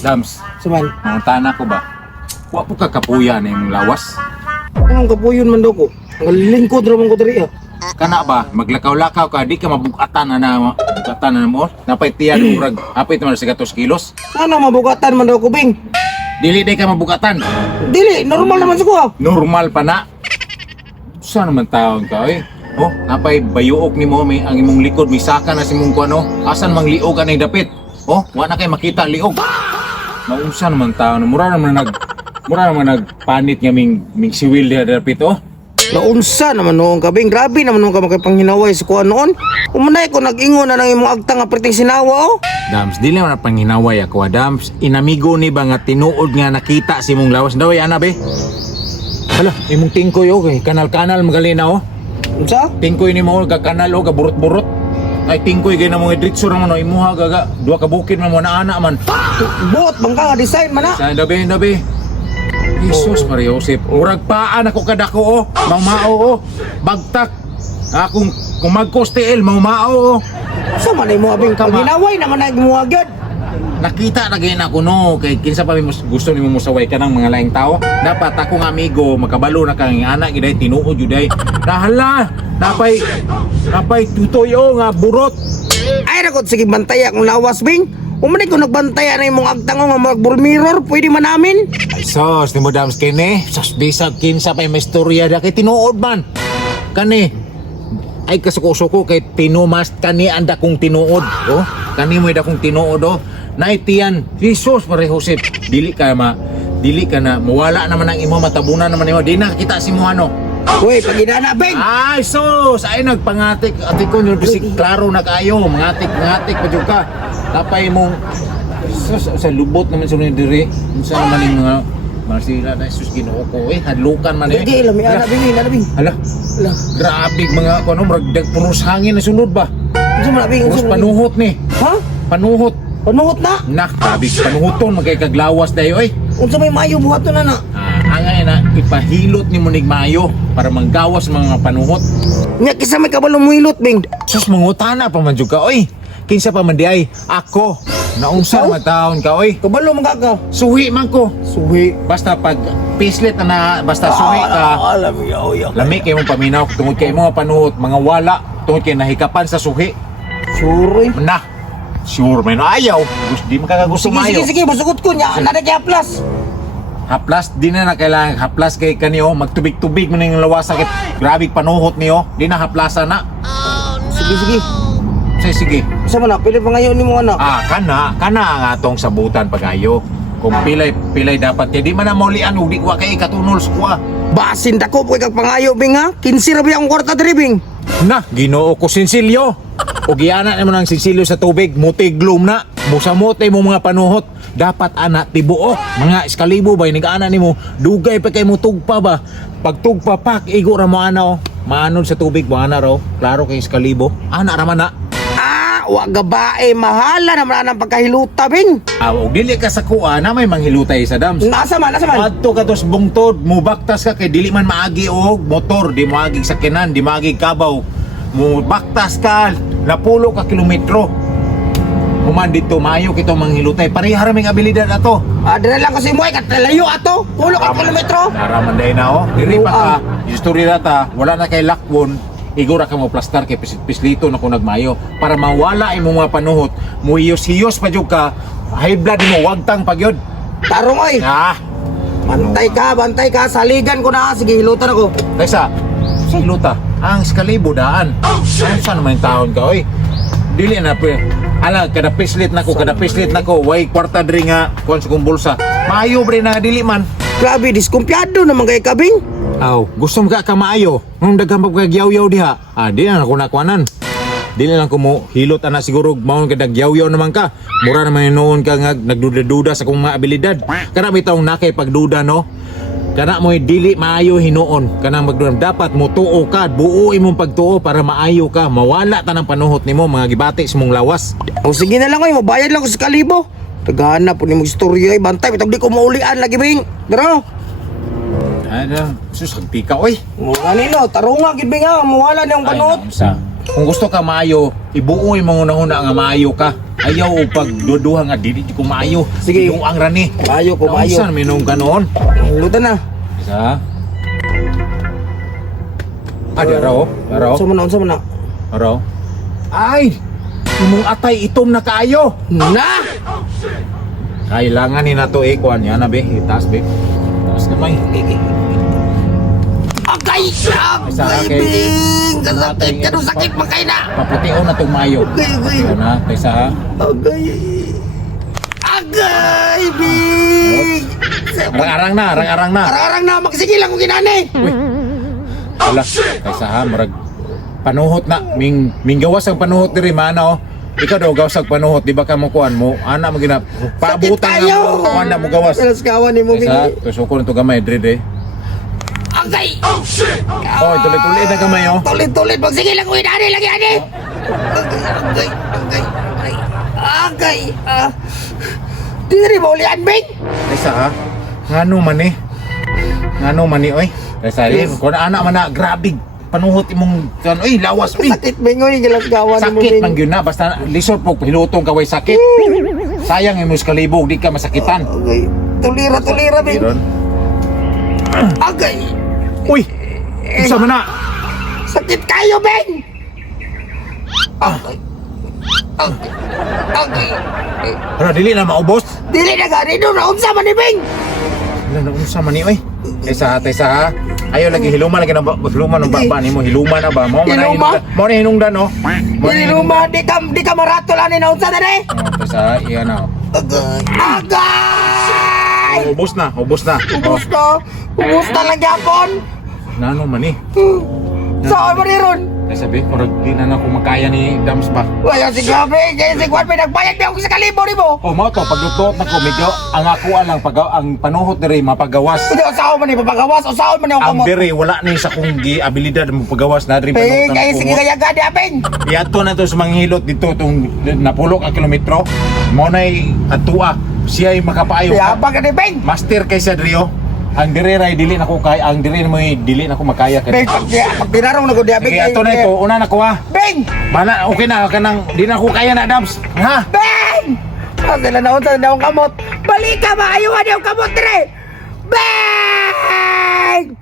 Dams, Saman, mga tana ko ba? Wa po ka kapuya na yung lawas. anong kapuyon man daw ko? Ang lingkod raman ko diri ah. Kana ba, maglakaw-lakaw ka, di ka mabukatan na mo. Napay tiyan urag, apay naman sa 2 kilos. Ano mabugatan man daw ko, Bing? Dili day ka mabukatan. Dili, normal naman sa ko ah. Normal pa na. Saan naman taon ka eh? Oh, napay bayuok ni mo, may ang imong likod, may saka na si mong kuano. Asan mang liog anay dapit? Oh, wa na kay makita ang liog. Maunsa naman taon, mura naman nagpanit nga ming siwil diha dapit oh. Naunsa naman noon ka, Bing. Grabe naman noon ka makipanghinaway sa kuha noon. Umanay ko nag-ingon na ng imong agta nga perting sinawa oh. Dams, dili man panghinaway ako, Dams. Inamigo ni ba nga tinuod nga nakita si mong lawas. Daway, ana be? Hala, imong tingkoy oh, kanal-kanal magalina oh. Unsa? Tingkoy ni mo, kanal oh, burot-burot. Ay, tingkoy gay na mga dritso naman oh, imuha gaga. Dua ka bukid man mo na ana man. Buot bang ka nga design man ah. Sa dabi. Jesus Maria Josep, murag paan ako kadako oh, mamao oh, bagtak. Akong kung magkostiel, mamao oh. Sa man ay mo Bing kang hinaway naman ay mo agad. Nakita na ganyan ako no, kay kinsa pa gusto nimo musaway ka ng mga laing tao. Dapat akong amigo, makabalo na kang anak, giday tinuod juday. Nahala, napay tutoy nga burot. Ay rakot sige bantay akong lawas, Bing. Umanay ko nagbantaya na imong agtang nga mag-ball mirror, pwede man namin. Ay sos, ni mo dams kini, sos bisag kinsa pa may istorya da kay tinuod man. Kani, ay kasuko-suko kay tinumas kani anda kong tinuod, oh. Kani mo ida kong tinuod, oh. Naitian, Jesus Maria Josep, dili ka na mawala naman ang imo matabunan naman imo. Di na kita si mo ano. Uy, pagina na, Bing. Ay sos, ay nagpangatik ati ko yung bisig klaro na kayo, mangatik pa jud ka. Tapay mong sos sa lubot naman sa diri. Unsa naman yung mga Marcela na sus Ginoo ko hadlukan man eh. Hindi, lami ana, Bing. Hala, Ala. grabe mga kuno murag puros hangin na sunod ba? Unsa man, Bing? Puros panuhot ni. Ha? Panuhot. Panuhot na? Nak, grabe panuhoton magkay kaglawas dayo ay. Unsa may mayo buhaton na na? Angay na ipahilot ni mo nig maayo para manggawas mga panuhot. Nya kisa may kabalo mo hilot, Bing. Sus mangutana pa man jud ka oy. Kinsa pa man di ay ako. Naunsa Ikaw? man taon ka oy. Kabalo man ka. Suhi man ko. Suhi. Basta pag pislit na basta suhi ka. Alam yo. Lami kay mong paminaw tungod kay mga panuhot, mga wala tungod kay nahikapan sa suhi. Sure. Na. Sure man ayaw. Gusto di man kagagusto maayo. Sige, busugot ko nya. Nada kay plus. Haplas di na kailangan haplas kay kaniyo magtubig-tubig man ning lawas sakit. Grabe panuhot niyo. Di na haplasa na. Sige. Sige. Sa man na pili pa ngayon nimo anak. Kana nga atong sabutan pagayo. Kung pilay dapat kay di man na maulian ug di wa kay katunol sa kuha. Basin ta ko puy kag pangayo, Bing ha. 15 ra ang kwarta diri, Bing. Na, Ginoo ko sinsilyo. O giana nimo ng sinsilyo sa tubig, mutiglom na. Musamote mo mga panuhot. Dapat ana tibuok. Mga eskalibo ba nag-ana nimo, dugay pa kay mo tugpa ba. Pag tugpa pak igo ra mo ana oh. Maanod sa tubig mo ana raw. Klaro kay eskalibo. Ana ra man na. Wa gabae mahala naman ang pagkahiluta, Bing. Og dili ka sa kuha na may manghilutay sa dams. Nasa man. Adto ka tos bungtod, mubaktas ka kay dili man maagi og motor, di maagi sakyanan, di maagi kabaw. Mubaktas ka, napulo ka kilometro. Human dito mayo kito manghilutay. Pareha ra may abilidad ato. Dira lang kasi mo ay katalayo ato. Pulo ka kilometro. Naraman day na oh. Diri pa ka, history data, wala na kay lakwon. Igora ka mo plastar kay pislito na kung nagmayo para mawala imong mga panuhot. Muhiyos-hiyos pa jud ka. High blood mo wagtang pagyod. Tarong oy. Bantay ka, saligan ko na. Sige, hilutan ako. Kaysa, siluta, ang eskalibo daan. Saan naman yung taon ka, oy? Dili na, pre. Ala, kada pislit na ko, way kwarta diri nga, kuhan sa kong bulsa. Maayo, bre, na dili man. Grabe, diskumpiyado naman kay Kabing. Aw, gusto mo ka maayo. Nung daghang pagkagyaw-yaw diha. Di na ako nakuanan. Di na lang ko mo hilot ana siguro maon ka nagyaw-yaw naman ka. Mura naman noon ka nga nagduda-duda sa kong mga abilidad. Kana bitaw nakay pagduda no. Kana mo dili maayo hinuon. Kana magduda dapat mo tuo ka, buo imong pagtuo para maayo ka. Mawala ta ng panuhot nimo mga gibati sa mong lawas. O sige na lang oy, mabayad lang ko sa kalibo. Tagahanap po ni mong istorya ay bantay. Bitag di ko maulian lagi, Bing. Daro. Sus, hagpi ka, oy. Mga nino, tarunga, gid, Bing ha. Mawala niyang panot. Sa Kung gusto ka maayo, ibuoy mo una nga maayo ka. Ayaw o pagduduha nga dili ko maayo. Sige. Yung ang rani. Maayo ko, maayo. Nausan minong ganoon. Lutan na. Isa. Di araw. Araw. Unsa man na? Araw. Ay! Imong atay itom na kaayo. Na! Kailangan ni nato kuan yan na be. Itaas be. Taas kamay. Agay! Isa, okay. Bing! Kasakit! Ganun sakit pa kayo na! Paputiw na itong maayo. Agay! Paputiw na. Kaysa ha. Agay! Agay! Bing! Arang-arang na. Arang-arang na. Arang na! Magsigil ako ginani! Wala. Kaysa ha. Marag panuhot na. Ming gawas ang panuhot diri mana oh. Ikaw daw gawas ang panuhot. Di ba ka mo kuan mo? Ana mo ginap. Paabutan Sakit kayo! nga mo. Kuan na mo gawas. Alas kawan ni mo, Bing. Kaysa tusukon ito gamay. Dre. Agay! Oh, tuloy-tuloy na kamay oh. Tulit-tulit! Magsigil ako ginani! Lagi ani! Agay! Agay! Agay! Agay! Di rin mo ulian, Bing! Kaysa ha. Ngano man eh. Ngano man eh oy. Kaysa rin. Kung anak man na. Grabe. Panuhot imong kan. Oy, lawas oy. Sakit, Bing! Uy, gilas kawan ni mo, Sakit Bing. man yun na. Basta lisod po. Hilutong kaway sakit. Sayang yung kalibog. Di ka masakitan. Agay! Tulira, Bing! Meron. Agay! Uy! Isa man na. Sakit kayo, Bing! Agay! Agay! Agay! Pero dili na maubos. Dili na gani doon! Naunsa man ni Bing! Wala na unsa man ni oy. Kaysa ha. Ayaw lagi hiluman lagi na hiluman ng baba nimo. Hiluman na ba? Mo man na Hiluma? hinungdan. Mo na hinungdan oh. Mo na Dili hinungdan. luma! Di ka maratol ani naunsa na ni! Oh, kaysa iyan na. Agay! Agay! Ubos na. Ubus na lang yapon! Nano man eh. Saan mo ni ron? Kaya sabi, parang di na ako makaya ni Dams ba? Wala si Gabi! Kaya si Juan may nagbayad niya ako sa kalibo ni mo! O mo to, paglutot na ko, medyo ang ako lang, ang panuhot diri mapagawas. Hindi, usaw man ni papagawas! Usaw man ni ako Ang kamot! diri, wala ni sa kong abilidad mo pagawas na diri Bing! panuhot Kaya ng sige kumot. kaya gadi aping! Iyato na to sa mga hilot dito, itong napulok ang kilometro. Mo na'y atua, siya'y makapaayo. Yabang ka ni Bing! Master kaysa Drio. Ang diri ray dili na ko kaya, ang diri mo dili na ko makaya Bing! kay. Pag pinarong na ko di aping! Sige, ato na ito, una na ko ha. Bing! Bana, okay na kanang di na ko kaya na Dams. Ha? Bing! Ah, sila na unsa na akong kamot! Balik ka! Maayuhan yung kamot dire! Bing!